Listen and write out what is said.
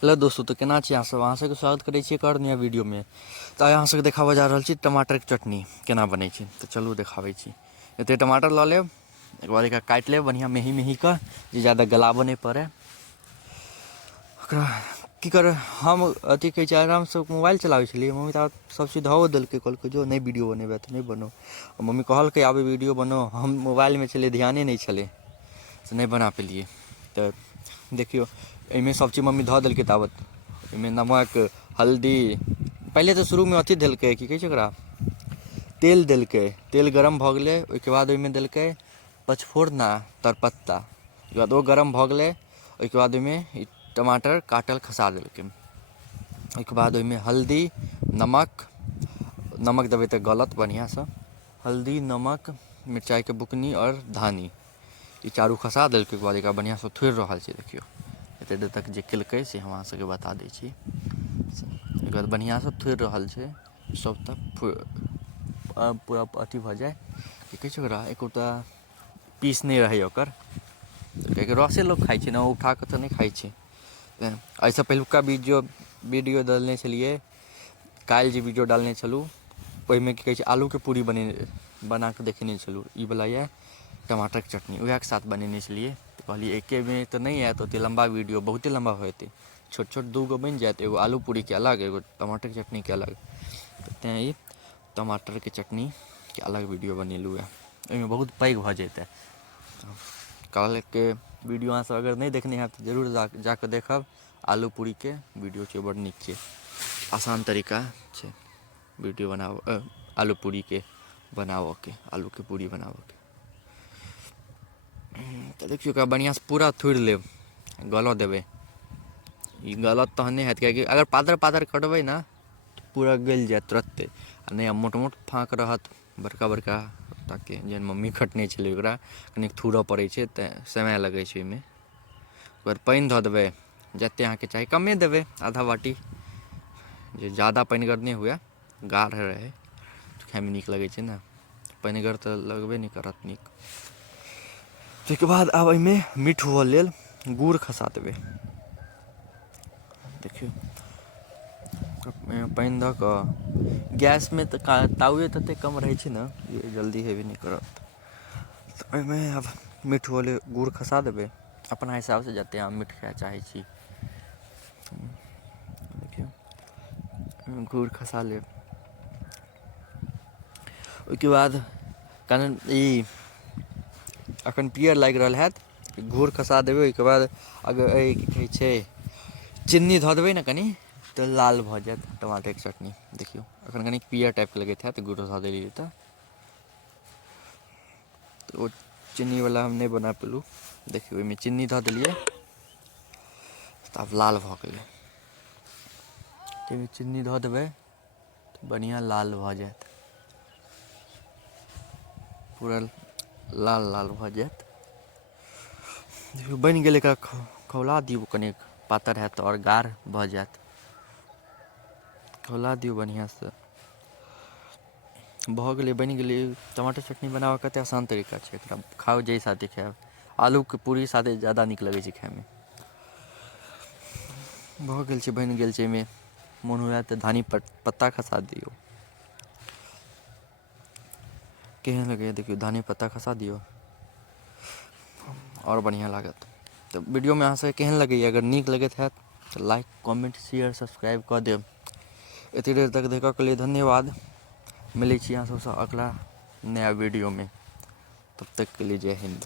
Hello दोस्तों, तो केना छी अहाँ सब? अहाँ सबके स्वागत करै छी एक और नया वीडियो में। तो आइ अहाँ सबके देखाबऽ जा रहल छी टमाटर के चटनी केना बनै छै। तो चलू देखाबै छी। एते टमाटर लऽ लेब, एक बाद एकरा काटि लेब बढ़िया मेही मेही कऽ, जे ज़्यादा गलाबऽ नहि पड़ै। ओकरा की कर, हम अथी कहै छै आरामसँ मोबाइल चलाबै छलियै, मम्मी तऽ सब चीज धऽ देलकै, कहलकै जो नहीं वीडियो बनेबै तऽ नहीं बनो। मम्मी कहलकै आबे वीडियो बनो, हम मोबाइल में छलियै, ध्याने नहीं छलै से नहीं बना पेलिए। तो देखियो एहिमे सब चीज मम्मी धऽ देलकै ताबत। एहिमे नमक, हल्दी, पहिले तऽ शुरूमे अथी देलकै, की कहै छै ओकरा, तेल देलकै। तेल गरम भऽ गेलै, ओहिके बाद ओहिमे देलकै पचफोरना, तेजपत्ता। ओहिके बाद ओ गरम भऽ गेलै, ओहिके बाद ओहिमे टमाटर काटल खसा देलकै। ओहिके बाद ओहिमे हल्दी, नमक देबै तऽ गलत बढ़िआँसँ। हल्दी, नमक, मिरचाइके बुकनी और धानी, ई चारू खसा देलकै। ओहिके बाद एकरा बढ़िआँसँ थोड़ि रहल छै, देखियौ एतेक देर तक जे केलकै से हम अहाँ सबके बता दै छी। ओहिके बाद बढ़िआँसँ थोड़ि रहल छै सब तक, पूरा अथी भऽ जाए, की कहै छै ओकरा, एकोटा पीस नहि रहै ओकर, किएकि रसे लोक खाइ छै ने, उठा कऽ तऽ नहि खाइ छै। एहिसँ पहिलुका वीडियो डालने छलिए, काल्हि जे वीडियो डालने छलहुँ, ओहिमे की कहै छै आलूके पूरी बना कऽ देखेने छलहुँ। ई वाला यऽ टमाटरके चटनी, उएहके साथ बनेने छलिए। तऽ कहलिए एकेमे तऽ नहीं आयत ओतेक लम्बा वीडियो, बहुते लम्बा भऽ जेतै। छोट छोट दूगो बनि जायत, एगो आलू पूरीके अलग, एगो टमाटरके चटनीके अलग। तैँ ई टमाटरके चटनीके अलग वीडियो बनेलहुँ यऽ। एहिमे बहुत पैघ भऽ जेतै। काल्हिके वीडियो अहाँसब अगर नहीं देखने हैब तऽ जरूर जा कऽ देखब। आलू पूरीके वीडियो छै, बड़ नीक छै, आसान तरीका छै वीडियो बनाबऽ, आलू पूरीके बनाबऽके, आलूके पूरी बनाबऽके। तऽ देखियौ ओकरा बढ़िआँसँ पूरा थोड़ि लेब, गलऽ देबै। ई गलत तहने हैत, किएकि अगर पातर पातर कटबै ने तऽ पूरा गलि जायत तुरत्ते। आ नहीं मोट मोट फाँक रहत, बड़का बड़का, ताकि जेहन मम्मी कटने छलै ओकरा, कनिक थूरऽ पड़ै छै तऽ समय लगै छै ओहिमे। ओकर बाद पानि धऽ देबै, जतेक अहाँके चाही कमे देबै, आधा बाटी, जे ज़्यादा पानिगर नहि हुअए, गाढ़ रहै, खाइमे नीक लगै छै ने। पानिगर तऽ लगबे नहीं करत नीक। ताहिके बाद आब एहिमे मीठ हुअ लेल गुड़ खसा देबै। देखियौ पानि दऽ कऽ, गैसमे तऽ ताउए ततेक कम रहै छै ने, जे जल्दी हेबे नहीं करत। तऽ ओहिमे आब मीठ हुअ लेल गुड़ खसा देबै, अपना हिसाबसँ जतेक अहाँ मीठ खाय चाहै छी। देखियौ गुड़ खसा लेब। ओहिके बाद कनि ई एखन पियर लागि रहल हैत, गुड़ खसा देबै। ओहिके बाद अगर की कहै छै चीनी धऽ देबै ने कनि, तऽ लाल भऽ जायत टमाटरके चटनी। देखियौ एखन कनि पियर टाइपके लगैत हैत, गुड़ धऽ देलियै तऽ ओ चीनीवला हम नहीं बना पेलहुँ। देखियौ ओहिमे चीनी धऽ देलियै तऽ आब लाल भऽ गेलै। ताहिमे चीनी धऽ देबै तऽ बढ़िआँ लाल भऽ जायत, पूरा लाल लाल भऽ जायत। देखियौ बनि गेल, एकरा खौला दियौ कनि, पातर हैत तऽ आओर गाढ़ भऽ जायत। खौला दियौ बढ़िआँसँ, भऽ गेलै, बनि गेलै। टमाटर चटनी बनाबऽ कतेक आसान तरीका छै। एकरा खाउ जाहि साथे खायब, आलूके पूरी साथे ज़्यादा नीक लगै छै खायमे। भऽ गेल छै, बनि गेल छै। एहिमे मोन हुए तऽ धनी पत्ता खसा दियौ, केहन लगैए देखियौ, धनी पत्ता खसा दियौ, आओर बढ़िआँ लागत। तऽ वीडियोमे अहाँसभके केहन लगैए? अगर नीक लगैत हैत तऽ लाइक, कमेंट, शेयर, सब्सक्राइब कऽ देब। एतेक देर तक देखऽके लिए धन्यवाद। मिलै छी अहाँ सबसँ अगला नया वीडियोमे, तब तक के लिए जय हिंद।